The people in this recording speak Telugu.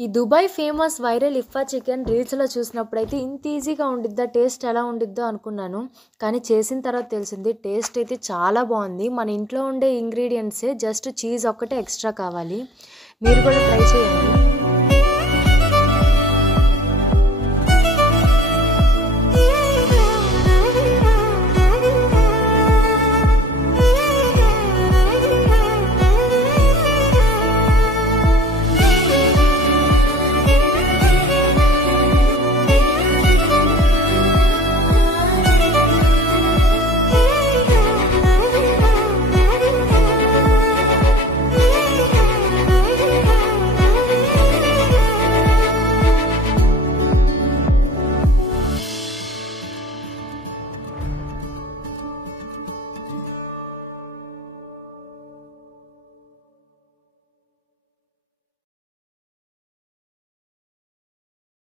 ఈ దుబాయ్ ఫేమస్ వైరల్ ఇఫ్ఫా చికెన్ రీల్స్‌లో చూసినప్పుడైతే ఇంత ఈజీగా ఉండిద్దా? టేస్ట్ ఎలా ఉండిద్దో అనుకున్నాను. కానీ చేసిన తర్వాత తెలిసింది టేస్ట్ అయితే చాలా బావుంది. మన ఇంట్లో ఉండే ఇంగ్రీడియెంట్సే జస్ట్ చీజ్ ఒక్కటే ఎక్స్‌ట్రా కావాలి. మీరు కూడా ట్రై చేయండి.